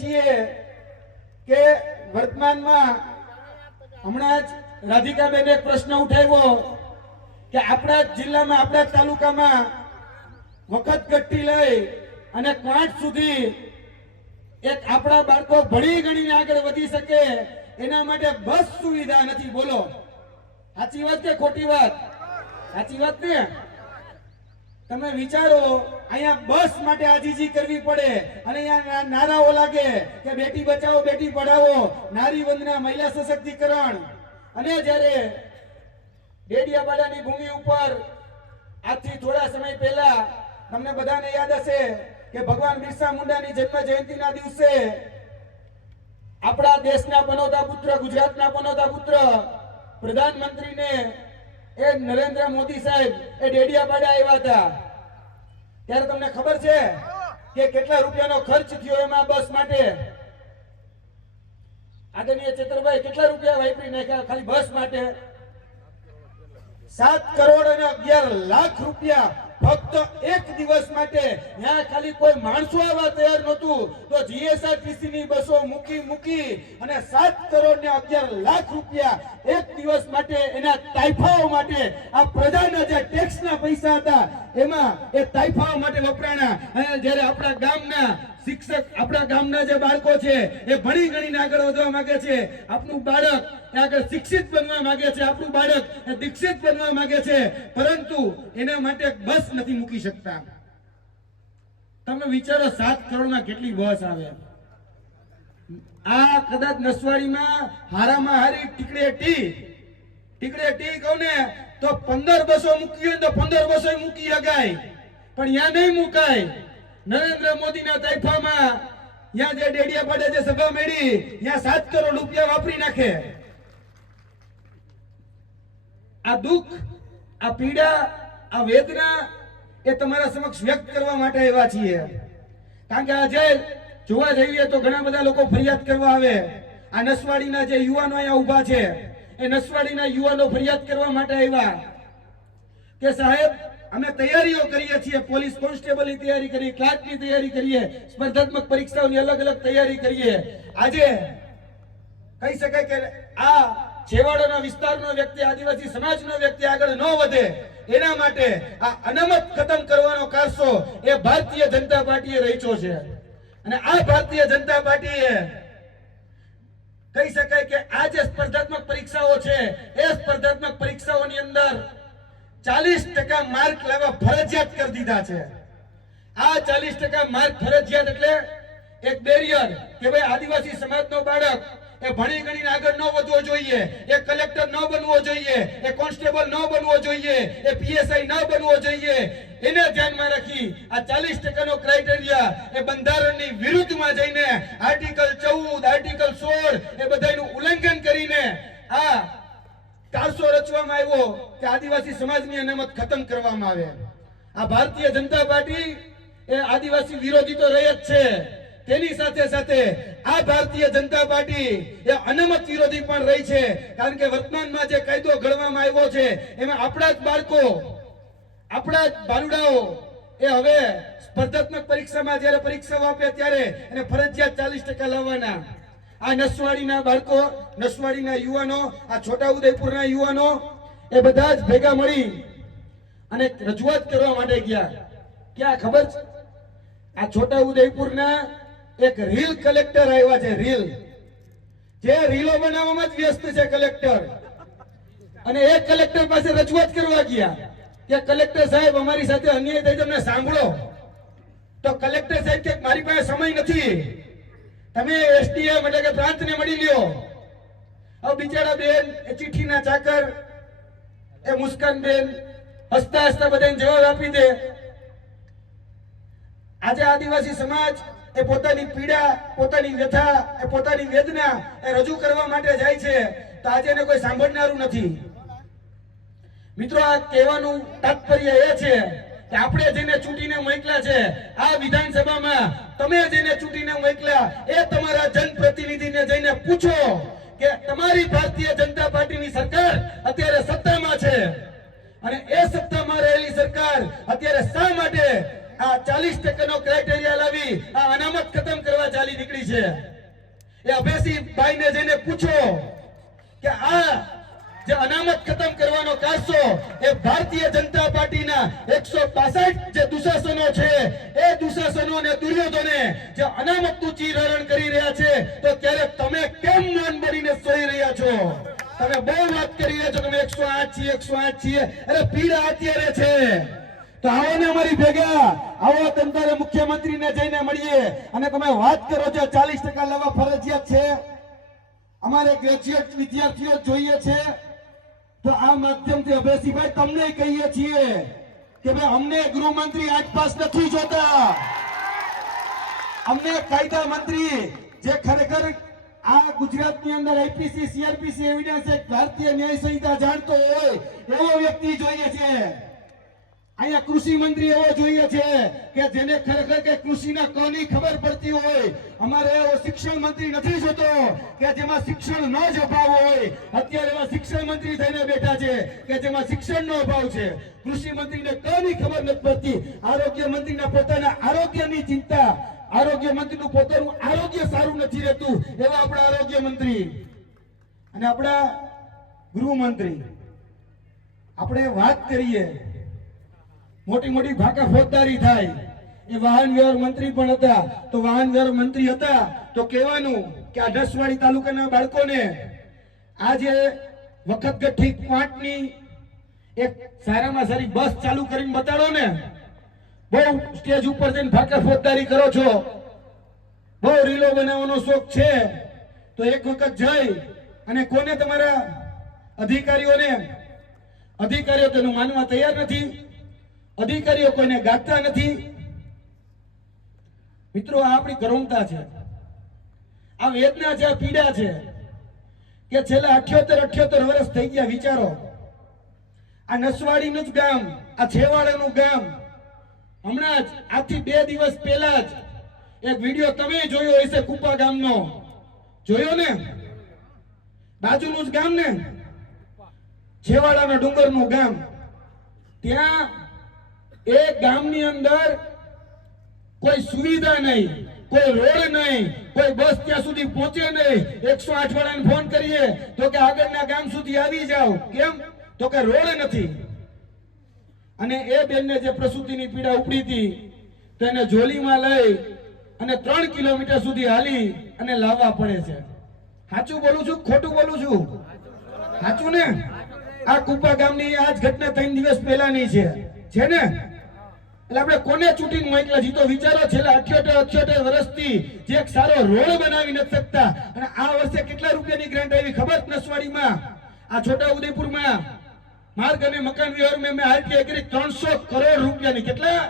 છીએ કે વર્તમાનમાં હમણાં જ રાધિકાબેન એક પ્રશ્ન ઉઠાવ્યો કે આપણા જ જિલ્લામાં આપણા જ તાલુકામાં વખત ગટ્ટી લઈ અને ક્વાંટ સુધી એક આપણા બાળકો ભણી ગણીને આગળ વધી શકે એના માટે બસ સુવિધા નથી. બોલો સાચી વાત કે ખોટી વાત? સાચી વાત ને? તમે વિચારો અહીંયા બસ માટે આજીજી કરવી પડે અને અહીંયા નારાઓ લાગે કે બેટી બચાવો બેટી પઢાવો, નારી વંદના, મહિલા સશક્તિકરણ. અને જ્યારે ડેડિયાપાડાની ભૂમિ ઉપર આજથી થોડા સમય પહેલા તમને બધાને યાદ હશે કે ભગવાન બિરસા મુંડાની જન્મ જયંતિના દિવસે આપણા દેશના પનોતા પુત્ર, ગુજરાતના પનોતા પુત્ર પ્રધાનમંત્રીને એ નરેન્દ્ર મોદી સાહેબ એ ડેડિયાપાડા આવ્યા હતા. ત્યારે તમને ખબર છે કે કેટલા રૂપિયાનો ખર્ચ થયો એમાં બસ માટે? આદરણીય ચેતરભાઈ, કેટલા રૂપિયા વાપરી નાખ્યા ખાલી બસ માટે? 7 કરોડ અને 11 લાખ રૂપિયા ફક્ત એક દિવસ માટે. ત્યાં ખાલી કોઈ માણસો આવવા તૈયાર નહોતું તો જીએસઆરટીસી ની બસો મૂકી અને 7 કરોડ ને 11 લાખ રૂપિયા એક દિવસ માટે એના તાઇફાઓ માટે, આ પ્રજાના જે ટેક્સના પૈસા હતા એમાં એ તાઇફાઓ માટે વપરાણા. અને જ્યારે આપણા ગામના શિક્ષક, આપણા ગામના જે બાળકો છે એ ભણી ગણીને આગળ વધવા માંગે છે, આપણું બાળક આગળ શિક્ષિત બનવા માંગે છે, આપણું બાળક દીક્ષિત બનવા માંગે છે, પરંતુ એના માટે બસ નથી મૂકી શકતા. તમે વિચારો 7 કરોડમાં કેટલી બસ આવે? આ કદાચ નસવાડીમાં હારામાં હારી ટીકડે ટી કહું ને તો 15 બસો મૂકી હોય તો 15 બસો મૂકી શકાય, પણ ત્યાં નહીં મુકાય. નરેન્દ્ર મોદીના તાઇફામાં ત્યાં જે ડેડિયાપાડા જે સભા મેળી ત્યાં 7 કરોડ રૂપિયા વાપરી નાખે. આ દુઃખ, આ પીડા, આ વેદના એ તમારા સમક્ષ વ્યક્ત કરવા માટે આવ્યા છીએ. કારણ કે આજે જોવા જઈએ તો ઘણા બધા લોકો ફરિયાદ કરવા આવે. આ નસવાડીના જે યુવાનો અહીંયા ઉભા છે એ નસવાડીના યુવાનો ફરિયાદ કરવા માટે આવ્યા કે સાહેબ અમે તૈયારીઓ કરીએ છીએ, પોલીસ કોન્સ્ટેબલની તૈયારી કરીએ, ક્લાર્કની તૈયારી કરીએ, સ્પર્ધાત્મક પરીક્ષાઓની અલગ અલગ તૈયારી કરીએ. આજે કહી શકાય કે આ છેવાડાના વિસ્તારનો વ્યક્તિ, આદિવાસી સમાજનો વ્યક્તિ આગળ ન વધે એના માટે આ અનામત ખતમ કરવાનો કારસો એ ભારતીય જનતા પાર્ટીએ રચ્યો છે. અને આ ભારતીય જનતા પાર્ટીએ કહી શકાય કે આ જે સ્પર્ધાત્મક પરીક્ષાઓ છે એ સ્પર્ધાત્મક પરીક્ષાઓની અંદર 40% માર્ક લાવવા ફરજિયાત કરી દીધા છે. આ 40% માર્ક ફરજિયાત એટલે એક બેરિયર કે ભાઈ આદિવાસી સમાજનો બાળક એ ભણી ગણીને આગળ ન વધવો જોઈએ, એ કલેક્ટર ન બનવો જોઈએ, એ કોન્સ્ટેબલ ન બનવો જોઈએ, એ પીએસઆઈ ન બનવો જોઈએ. એને ધ્યાનમાં રાખી આ 40%નો ક્રાઇટેરિયા એ બંધારણની વિરુદ્ધમાં જઈને આર્ટિકલ 14, આર્ટિકલ 16 એ બધાનું ઉલ્લંઘન કરીને આ કારસો રચવામાં આવ્યો કે આદિવાસી સમાજની અનામત ખતમ કરવામાં આવે. આ ભારતીય જનતા પાર્ટી એ આદિવાસી વિરોધી તો રહી જ છે, તેની સાથે સાથે આ ભારતીય જનતા પાર્ટી એ અનામત વિરોધી પણ રહી છે. કારણ કે વર્તમાનમાં જે કાયદો ઘડવામાં આવ્યો છે એમાં આપણા જ બાળકો, આપણા જ બાલુડાઓ એ હવે સ્પર્ધાત્મક પરીક્ષામાં જ્યારે પરીક્ષાઓ આપે ત્યારે એને ફરજિયાત 40% લાવવાના. આ નસવાડીના બાળકો, નસવાડીના યુવાનો, આ છોટાઉદેપુરના યુવાનો એ બધા જ ભેગા મળી અને રજૂઆત કરવા માટે ગયા. ક્યાં ખબર છે? આ છોટાઉદેપુરના એક રીલ કલેક્ટર આવ્યા છે, રીલ જે રીલો બનાવવામાં જ વ્યસ્ત છે કલેક્ટર. અને એક કલેક્ટર પાસે રજૂઆત કરવા ગયા કે કલેક્ટર સાહેબ અમારી સાથે અન્યાય થાય, તમને સાંભળો. તો કલેક્ટર સાહેબ કે મારી પાસે સમય નથી, તમે એસડીએમ એટલે કે પ્રાંતને મળી લ્યો. હવે બિચારા બેન એ ચિઠ્ઠીના ચાકર એ મુસ્કાન બેન હસતા હસતા બધાને જવાબ આપી દે. આજે આદિવાસી સમાજ એ પોતાની પીડા, પોતાની વ્યથા, એ પોતાની વેદના એ રજૂ કરવા માટે જાય છે તો આજે એને કોઈ સાંભળનારું નથી. મિત્રો, આ કહેવાનું તાત્પર્ય એ છે કે આપણે જેને ચૂંટીને મોકલ્યા છે આ વિધાનસભામાં, તમે જેને ચૂંટીને મોકલ્યા એ તમારા જનપ્રતિનિધિને જઈને પૂછો કે તમારી ભારતીય જનતા પાર્ટીની સરકાર અત્યારે સત્તામાં છે અને એ સત્તામાં રહેલી સરકાર અત્યારે શા માટે આ 40% નો ક્રાઇટેરિયા લાવી આ અનામત ખતમ કરવા ચાલી નીકળી છે. એ અભેસી ભાઈને જઈને પૂછો કે આ જે અનામત ખતમ કરવાનો કાયદો એ ભારતીય જનતા પાર્ટીના 162 જે દુશાસનો છે એ દુશાસનો અને દુર્યોધને જે અનામતનું ચીરહરણ કરી રહ્યા છે, તો ત્યારે તમે કેમ મૌન બનીને સોઈ રહ્યા છો? તમે બહુ વાત કરી રહ્યા છો તમે 108 છીએ. અરે પીડા અત્યારે છે તો આવો ને અમારી ભેગા, આવો તંત્રે મુખ્યમંત્રીને જઈને મળીએ. અને તમે વાત કરો છો 40% લેવા ફરજિયાત છે, અમારે ગ્રેજ્યુએટ વિદ્યાર્થીઓ જોઈએ છે, તો આ માધ્યમથી અભયસિંહભાઈ તમને કહીએ છીએ કે ભાઈ અમને ગૃહમંત્રી આજપાસ નથી જોતા. અમને કાયદા મંત્રી જે ખરેખર આ ગુજરાતની અંદર આઈપીસી સીઆરપીસી એવિડન્સ એક ભારતીય ન્યાય સંહિતા જાણતો હોય એવો વ્યક્તિ જોઈએ છે. અહીંયા કૃષિ મંત્રી એવો જોઈએ છે કે જેને ખરેખર કે કૃષિના કોની ખબર પડતી હોય. અમારે એવો શિક્ષણ મંત્રી નથી જોતો કે જેમાં શિક્ષણ નો જ અભાવ હોય. અત્યારે એવા શિક્ષણ મંત્રી થઈને બેઠા છે કે જેમાં શિક્ષણનો અભાવ છે. કૃષિ મંત્રીને કોની ખબર નથી પડતી. આરોગ્ય મંત્રીના પોતાના આરોગ્યની ચિંતા, આરોગ્ય મંત્રીનું પોતાનું આરોગ્ય સારું નથી રહેતું એવા આપણા આરોગ્ય મંત્રી અને આપણા ગૃહમંત્રી. આપણે વાત કરીએ મોટી મોટી ભાકા ફોજદારી થાય. એ વાહન વ્યવહાર મંત્રી પણ હતા, તો વાહન વ્યવહાર મંત્રી હતા તો કહેવાનું કે આ નસવાડી તાલુકાના બાળકોને આજે વખત ગઠ્ઠી ક્વાંટની એક સારામાં સારી બસ ચાલુ કરીને બતાડો ને. બહુ સ્ટેજ ઉપર જઈને ભાકા ફોજદારી કરો છો, બહુ રીલો બનાવવાનો શોખ છે, તો એક વખત જઈ અને કોને તમારા અધિકારીઓ તેનું માનવા તૈયાર નથી. અધિકારીઓ કોઈને ગાતા નથી. મિત્રો આ આપણી કરુણતા છે, આ વેદના છે, આ પીડા છે કે છેલ્લા 78 વર્ષ થઈ ગયા. વિચારો આ નસવાડીનું જ ગામ, આ છેવાડાનું ગામ. હમણાં જ આથી 2 દિવસ પહેલા જ એક વિડીયો તમે જોયો હશે, કુપા ગામનો જોયો ને? બાજુનું જ ગામ ને, છેવાડાના ડુંગરનું ગામ. ત્યાં એ ગામની અંદર કોઈ સુવિધા નહીં, કોઈ રોડ નહીં, કોઈ બસ ત્યાં સુધી પહોંચે નહીં. 108 વાળાને ફોન કરીએ તો કે આગળના ગામ સુધી આવી જાવ. કેમ? તો કે રોડ નથી. અને એ બેનને જે પ્રસૂતિની પીડા ઉપડી હતી તો એને જોલીમાં લઈ અને 3 કિલોમીટર સુધી હાલી અને લાવવા પડે છે. સાચું બોલું છું ખોટું બોલું છું? સાચું ને? આ કુપા ગામની આ જ ઘટના 3 દિવસ પહેલાની છે ને? એટલે આપણે કોને ચૂંટીને મોકલા જીતો? વિચારો છેલ્લા 78 વર્ષથી જે એક સારો રોડ બનાવી નથી શકતા. અને આ વર્ષે કેટલા રૂપિયાની ગ્રાન્ટ આવી ખબર? નસવાડીમાં, આ છોટા ઉદેપુરમાં માર્ગ અને મકાન વ્યવહાર મેં આરટીઆઈ કરી 300 કરોડ રૂપિયાની. કેટલા?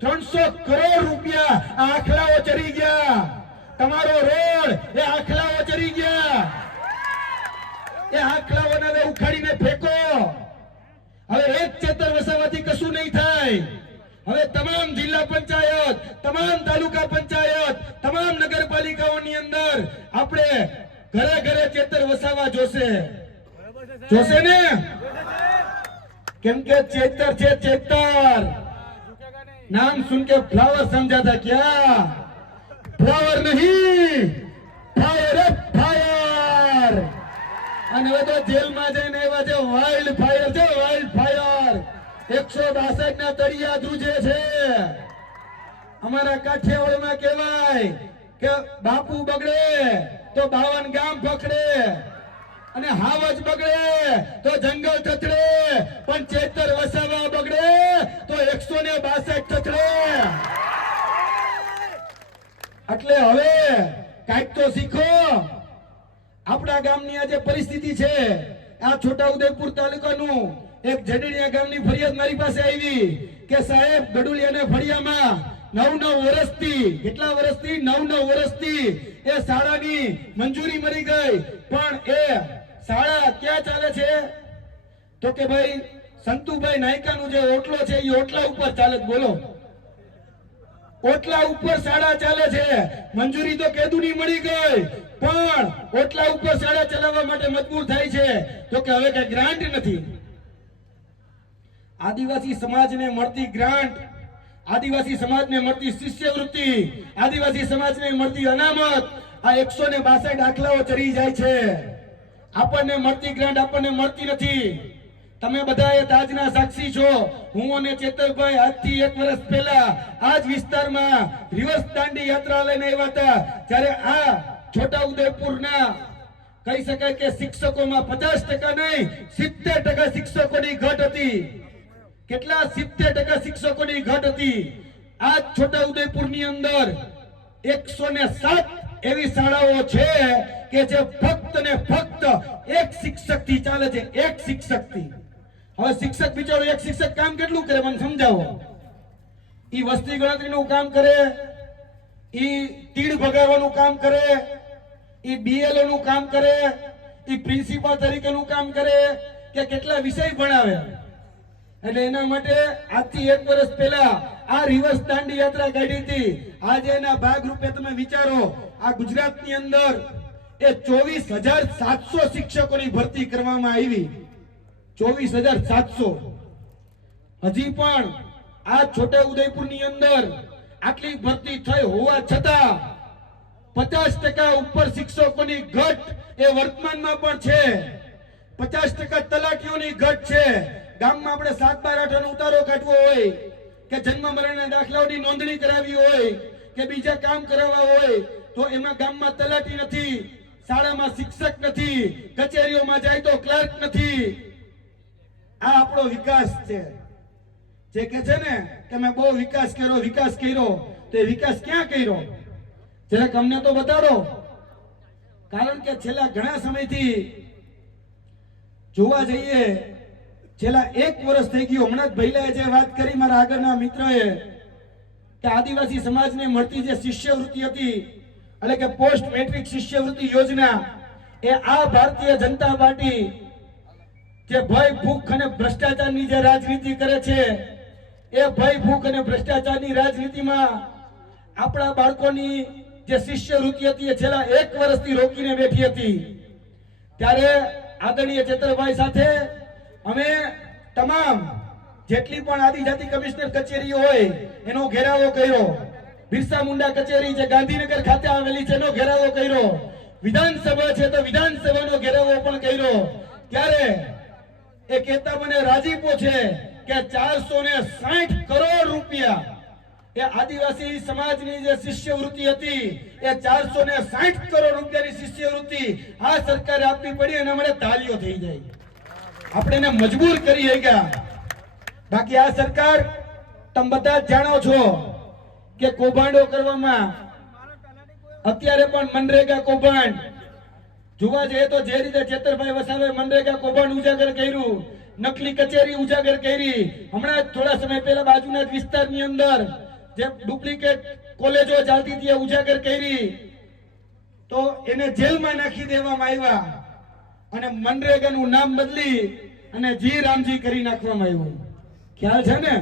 300 કરોડ રૂપિયા આ આખલાઓ ચરી ગયા. તમારો રોડ એ આખલાઓ ચરી ગયા. એ આખલાઓને હવે ઉખાડીને ફેંકો. હવે એક ચેતર વસાવાથી કશું નહીં થાય. હવે તમામ જિલ્લા પંચાયત, તમામ તાલુકા પંચાયત, તમામ નગરપાલિકાઓની અંદર આપણે ઘરે ઘરે ચેતર વસાવા જોશે ને? કેમ કે चेतर છે चेतर. नाम सुन के फ्लावर समझा था क्या? फ्लावर नहीं, फायर फायर. અને હવે તો જેલમાં જઈને આવ્યા છે. વાઇલ્ડ ફાયર છે, વાઇલ્ડ ફાયર. 162 ના તળિયા ધ્રુજે છે. અમારા કાઠિયાવાડમાં કહેવાય કે બાપુ બગડે તો 52 ગામ પકડે અને હાવજ બગડે તો જંગલ થથડે, પણ ચેતર વસાવા બગડે તો 162 થથડે. એટલે હવે કાંઈક તો શીખો. આપણા ગામની આ જે પરિસ્થિતિ છે, આ છોટાઉદેપુર તાલુકાનું એક જડીડિયા ગામની ફરિયાદ મારી પાસે આવી કે સાહેબ ગડુલિયાના ફળિયામાં 9 વર્ષથી, કેટલા વર્ષથી? 9 વર્ષથી એ શાળાની મંજૂરી મળી ગઈ. પણ એ શાળા ક્યાં ચાલે છે? તો કે ભાઈ સંતુભાઈ નાયકાનું જે ઓટલો છે એ ઓટલા ઉપર ચાલે. બોલો, ઓટલા ઉપર શાળા ચાલે છે. મંજૂરી તો કેદુની મળી ગઈ, પણ ઓટલા ઉપર શાળા ચલાવવા માટે મજબૂર થાય છે તો કે હવે કઈ ગ્રાન્ટ નથી. આદિવાસી સમાજને મળતી ગ્રાન્ટ આદિવાસી સમાજને મળતી શિષ્યવૃત્તિ, આદિવાસી સમાજને મળતી અનામત, આ 162 દાખલાઓ ચરી જાય છે. આપણને મળતી ગ્રાન્ટ આપણને મળતી નથી. તમે બધા એ તાજના સાક્ષી છો. હું અને ચેતરભાઈ આજથી 1 વર્ષ પહેલા આ જ વિસ્તારમાં રિવર્સ દાંડી યાત્રા લઈને આવ્યા હતા. જ્યારે આ છોટાઉદેપુરના કહી શકાય કે શિક્ષકોમાં 50% નહીં 70% શિક્ષકોની ઘટ હતી. કેટલા? 70% શિક્ષકોની ઘટ હતી. આ છોટાઉદેપુરની અંદર 107 એવી શાળાઓ છે કે જે ફક્ત ને ફક્ત એક શિક્ષક થી ચાલે છે. એક શિક્ષક થી. હવે શિક્ષક બિચારો એક શિક્ષક કામ કેટલું કરે મને સમજાવો. ઈ વસ્તી ગણતરીનું કામ કરે, ઈ તીડ ભગાવવાનું કામ કરે, ઈ બીએલઓ નું કામ કરે, ઈ પ્રિન્સિપાલ તરીકેનું કામ કરે કે કેટલા વિષય ભણાવે. એટલે એના માટે આજથી 1 વર્ષ પહેલા આ રિવર્સ દાંડી યાત્રા કાઢી હતી. આજે એના ભાગરૂપે તમે વિચારો, આ ગુજરાતની અંદર એ 24,700 શિક્ષકોની ભરતી કરવામાં આવી. 24,700. હજી પણ આ છોટાઉદેપુરની અંદર આટલી ભરતી થઈ હોવા છતાં 50% ઉપર શિક્ષકોની ઘટ એ વર્તમાનમાં પણ છે. 50% તલાટીઓની ઘટ છે. ગામમાં આપણે 7, 12, 8 નો ઉતારો કાઢવો હોય કે જન્મ મરણના દાખલાઓની નોંધણી કરાવી હોય કે બીજા કામ કરાવવા હોય તો એમાં ગામમાં તલાટી નથી, શાળામાં શિક્ષક નથી, કચેરીઓમાં જાય તો ક્લાર્ક નથી. આ આપણો વિકાસ છે. જે કે છે ને કે મેં બહુ વિકાસ કર્યો, તો એ વિકાસ ક્યાં કર્યો? જરાક અમને તો બતાડો. કારણ કે છેલ્લા ઘણા સમયથી જોવા જઈએ, છેલ્લા 1 વર્ષ થઈ ગયું. હમણાં જ ભૈલાએ જે વાત કરી મારા આગળના મિત્રએ કે આદિવાસી સમાજને મળતી જે શિષ્યવૃત્તિ હતી એટલે કે પોસ્ટ મેટ્રિક શિષ્યવૃત્તિ યોજના, એ આ ભારતીય જનતા પાર્ટી જે ભય ભૂખ અને ભ્રષ્ટાચારની જે રાજનીતિ કરે છે, એ ભય ભૂખ અને ભ્રષ્ટાચારની રાજનીતિમાં આપણા બાળકોની જે શિષ્યવૃત્તિ હતી એ છેલ્લા 1 વર્ષથી રોકીને બેઠી હતી. ત્યારે આદરણીય ચેતરભાઈ સાથે અમે તમામ જેટલી પણ આદિજાતિ કમિશનર કચેરીઓ હોય એનો ઘેરાવો કર્યો. બિરસા મુંડા કચેરી જે ગાંધીનગર ખાતે આવેલી છે એનો ઘેરાવો કર્યો. વિધાનસભા છે તો વિધાનસભાનો ઘેરાવો પણ કર્યો. ત્યારે એ કહેતા મને રાજીપો છે કે 460 કરોડ રૂપિયા એ આદિવાસી સમાજની જે શિષ્યવૃત્તિ હતી એ 460 કરોડ રૂપિયાની શિષ્યવૃત્તિ આ સરકારે આપવી પડી અને મને તાળીઓ થઈ જાય. આપણે એને મજબૂર કરી ગયા. બાકી આ સરકાર તમે બધા જ જાણો છો કે કૌભાંડો કરવામાં અત્યારે પણ મનરેગા કૌભાંડ જોવા જઈએ તો જે રીતે ચેતરભાઈ વસાવે મનરેગા કૌભાંડ ઉજાગર કર્યું, નકલી કચેરી ઉજાગર કરી. હમણાં થોડા સમય પહેલા બાજુના જ વિસ્તારની અંદર જે ડુપ્લિકેટ કોલેજો ચાલતી હતી ઉજાગર કરી તો એને જેલમાં નાખી દેવામાં આવ્યા અને મનરેગાનું નામ બદલી અને જી રામજી કરી નાખવામાં આવ્યું. ખ્યાલ છે ને?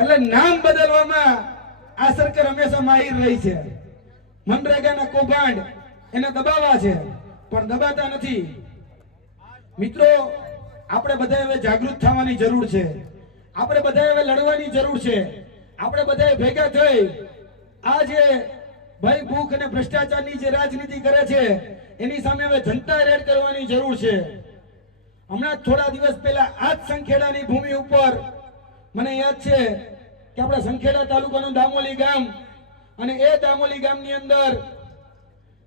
એટલે નામ બદલવામાં આ સરકાર હંમેશા માહિર રહી છે. મનરેગાના કૌભાંડ એને દબાવવા છે પણ દબાતા નથી. મિત્રો, આપણે બધા હવે જાગૃત થવાની જરૂર છે. આપણે બધા હવે લડવાની જરૂર છે. આપણે બધા ભેગા થઈ આ જે ભય ભૂખ અને ભ્રષ્ટાચારની જે રાજનીતિ કરે છે એની સામે હવે જનતા રેડ કરવાની જરૂર છે. હમણાં થોડા દિવસ પહેલા આ જ સંખેડાની ભૂમિ ઉપર મને યાદ છે કે આપણા સંખેડા તાલુકાનું દામોલી ગામ અને એ દામોલી ગામની અંદર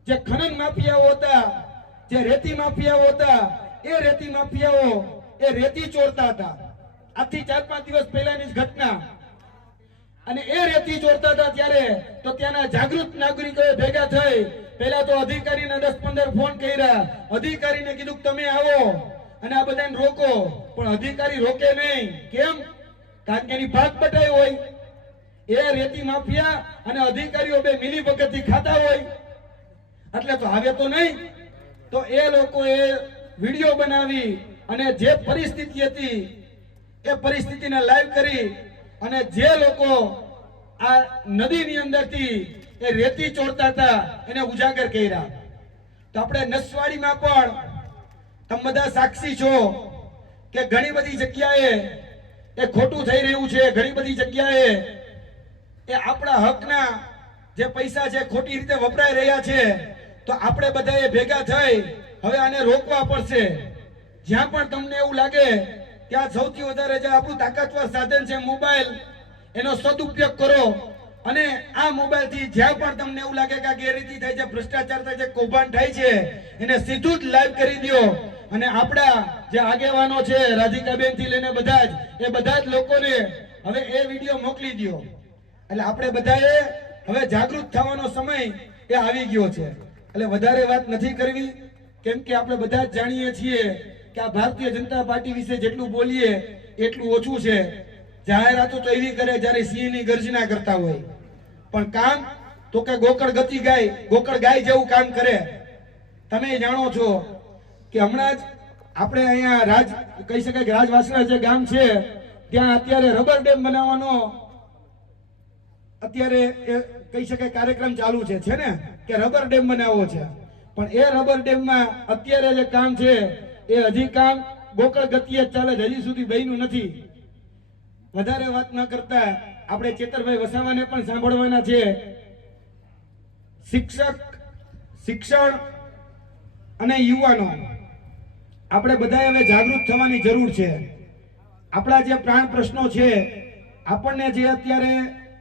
જે ખનન માફિયાઓ હતા, જે રેતી માફિયાઓ હતા, એ રેતી માફિયાઓ એ રેતી ચોરતા હતા. આજથી 4-5 દિવસ પહેલાની જ ઘટના. અને એ રેતી ચોરતા હતા ત્યારે તો ત્યાંના જાગૃત નાગરિકોએ ભેગા થઈ પહેલા તો અધિકારીને 10-15 ફોન કર્યા. અધિકારીને કીધું કે તમે આવો અને આ બધાને રોકો, પણ અધિકારી રોકે નહીં. કેમ? કારણ કે એની ભાગ બટાઈ હોય. એ રેતી માફિયા અને અધિકારીઓ બે મિલી ભગતથી ખાતા હોય એટલે તો આવે તો નહીં. તો એ લોકોએ વિડીયો બનાવી અને જે પરિસ્થિતિ હતી એ પરિસ્થિતિને લાઈવ કરી અને જે લોકો આ નદીની અંદરથી એ રેતી ચોરતા હતા એને ઉજાગર કર્યા. તો આપણે નસવાડીમાં પણ તમે બધા સાક્ષી છો કે ઘણી બધી જગ્યાએ એ ખોટું થઈ રહ્યું છે ઘણી બધી જગ્યાએ. એ આપણા હકના જે પૈસા છે ખોટી રીતે વપરાઈ રહ્યા છે. તો આપણે બધાએ ભેગા થઈ હવે આને રોકવા પડશે. જ્યાં પણ તમને એવું લાગે ત્યાં સૌથી વધારે જે આપણું તાકાતવર સાધન છે મોબાઈલ, એનો સદુપયોગ કરો. અને આ મોબાઈલથી જ્યાં પણ તમને એવું લાગે કે આ ગેરરીતિ થાય છે, ભ્રષ્ટાચાર થાય છે, કૌભાંડ થાય છે, એને સીધું જ લાઈવ કરી દો. અને આપણા જે આગેવાનો છે રાધિકાબેન થી લઈને બધા જ લોકોને હવે એ વિડીયો મોકલી દો. એટલે આપણે બધાએ હવે જાગૃત થવાનો સમય એ આવી ગયો છે. એટલે વધારે વાત નથી કરવી, કેમ કે આપણે બધા જ જાણીએ છીએ કે આ ભારતીય જનતા પાર્ટી વિશે જેટલું બોલીએ એટલું ઓછું છે. જાહેરાતો તો એવી કરે જ્યારે સિંહની ગર્જના કરતા હોય, પણ કામ તો કે ગોકળ ગાય જેવું કામ કરે. તમે જાણો છો કે હમણાં જ આપણે અહીંયા કહી શકાય કે રાજવાસણા જે ગામ છે ત્યાં અત્યારે રબર ડેમ બનાવવાનો અત્યારે કહી શકાય કાર્યક્રમ ચાલુ છે ને, કે રબર ડેમ બનાવવો છે. પણ એ રબર ડેમમાં અત્યારે જે કામ છે એ હજી કામ ગોકળ ગતિએ ચાલે છે, હજી સુધી બન્યું નથી. વધારે વાત ન કરતા આપણે ચેતરભાઈ વસાવાને પણ સાંભળવાના છે. શિક્ષણ અને યુવાનો આપણે બધાએ હવે જાગૃત થવાની જરૂર છે. આપણા જે પ્રાણ પ્રશ્નો છે, આપણને જે અત્યારે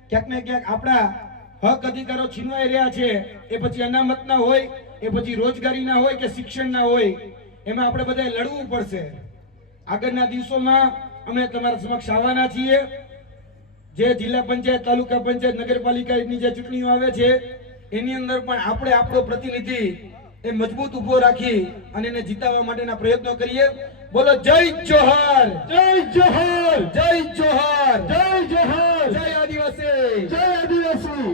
ક્યાંક ને ક્યાંક આપણા હક અધિકારો છીનવાઈ રહ્યા છે, એ પછી અનામતના હોય, એ પછી રોજગારીના હોય કે શિક્ષણના હોય, એમાં આપણે બધાએ લડવું પડશે. આગળના દિવસોમાં અમે તમારા સમક્ષ આવવાના છીએ. જે જિલ્લા પંચાયત, તાલુકા પંચાયત, નગરપાલિકાની જે ચૂંટણીઓ આવે છે એની અંદર પણ આપણે આપણો પ્રતિનિધિ એ મજબૂત ઉભો રાખી અને એને જીતાવવા માટેના પ્રયત્નો કરીએ. બોલો જય જોહર, જય જોહર, જય જોહર, જય જોહર, જય આદિવાસી, જય આદિવાસી.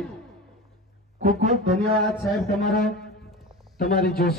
ખૂબ ખૂબ ધન્યવાદ સાહેબ તમારો, તમારી જોશ